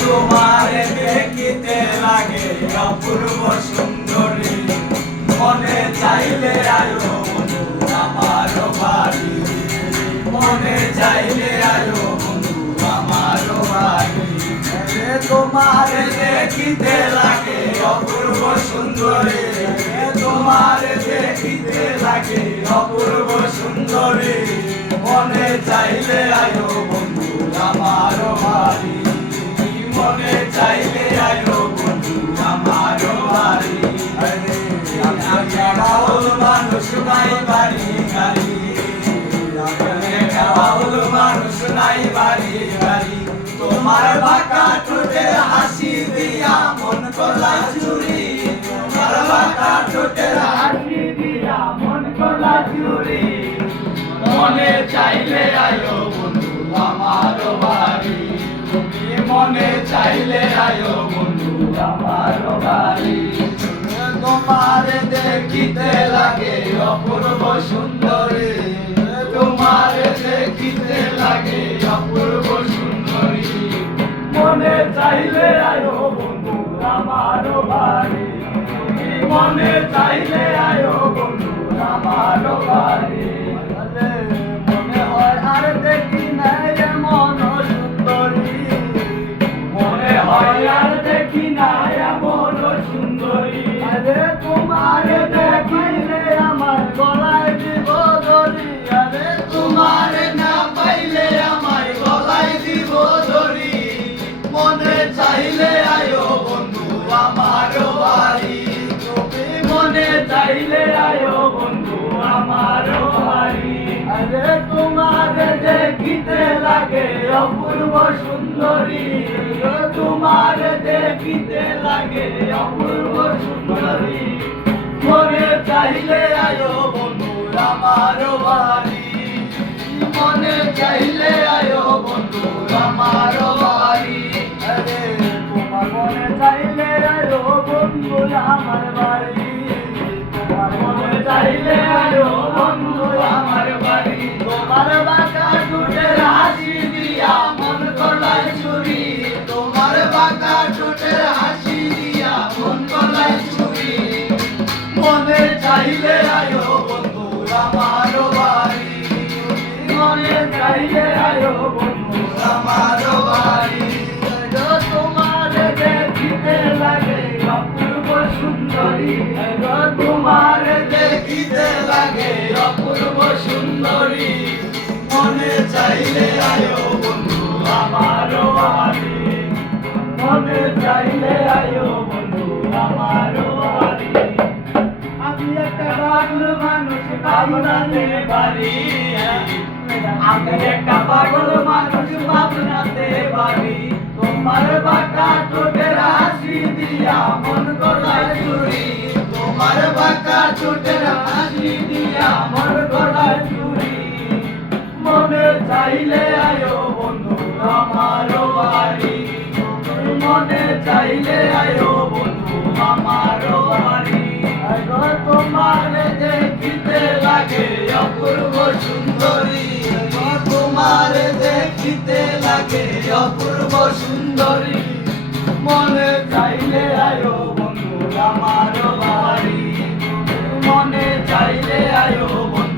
তোমারে দেখিতে লাগে অপূর্ব সুন্দরী, মনে চাইলে আয়ো বন্ধু আমার বাড়ি, মনে চাইলে আয়ো বন্ধু আমার বাড়ি। তোমারে দেখিতে লাগে অপূর্ব সুন্দরী, তোমারে দেখিতে লাগে অপূর্ব সুন্দরী, মনে চাইলে আয়ো বন্ধু আমার বাড়ি, মনে চাইলে আয়ো বন্ধু আমার বাড়ি। বাউল মানুষ নাই বাড়ি গাড়ি, বাউল মানুষ নাই বাড়ি গাড়ি, তোমার বাঁকা ঠোঁটের হাসি দিয়া মন করলা চুরি, তোমার বাঁকা ঠোঁটের হাসি দিয়া মন করলা চুরি, মনে চাইলে আয়ো বন্ধু আমার বাড়ি, মনে চাইলে আয়ো বন্ধু আমার বাড়ি। তোমারে দেখিতে লাগে অপূর্ব সুন্দরী, তোমারে দেখিতে লাগে অপূর্ব সুন্দরী, মনে চাইলে আয়ো বন্ধু আমার বাড়ি, মনে চাইলে আয়ো বন্ধু আমার বাড়ি। মনে হয় আর দেখি নাই এমন সুন্দরী, মনে হয় আর দেখি নাই এমন সুন্দরী, তোমারে দেখিলে আমার গলায় দিব ধরি, আরে তোমারে না পাইলে আমার গলায় দিব ধরি, মনে চাইলে আয়ো বন্ধু আমার বাড়ি, মনে চাইলে আয়ো বন্ধু আমার বাড়ি। আরে তোমারে দেখিতে লাগে অপূর্ব সুন্দরী, তোমারে দেখিতে লাগে অপূর্ব সুন্দরী, মনে চাইলে আয়ো বন্ধু আমার বাড়ি, মনে চাইলে আয়ো বন্ধু আমার বাড়ি। আরে তোমার মনে চাইলে আয়ো বন্ধু আমার বাড়ি, তোমার মনে চাইলে আয়ো বন্ধু আমার বাড়ি, তোমার বাঁকা ঠোঁটের হাসি দিয়া মন করলাই চুরি, তোমার বাঁকা ঠোঁটের হাসি দিয়া মন করলাই চুরি, মনে চাইলে আয়ো বন্ধু আমার বাড়ি, মনে চাইলে আয়ো বন্ধু আমার বাড়ি। তোমারে দেখিতে লাগে অপূর্ব সুন্দরী, তোমারে দেখিতে লাগে অপূর্ব সুন্দরী, মনে চাইলে আয়ো বন্ধু আমার বাড়ি, মনে চাইলে আয়ো বন্ধু আমার বাড়ি। আমি একটা পাগল মানুষ পাবনাতে বাড়ি, আমি একটা পাগল মানুষ পাবনাতে বাড়ি, তোমার বাঁকা ঠোঁটের হাসি দিয়া মন করলাই চুরি, তোমার বাঁকা ঠোঁটের হাসি দিয়া মন করলাই চুরি, মনে চাইলে আয়ো বন্ধু আমার বাড়ি, মনে চাইলে আয়ো বন্ধু আমার বাড়ি। তোমারে দেখিতে লাগে অপূর্ব সুন্দরী, তোমারে দেখিতে লাগে অপূর্ব সুন্দরী, মনে চাইলে আয়ো বন্ধু আমার বাড়ি, মনে চাইলে আয়ো বন্ধু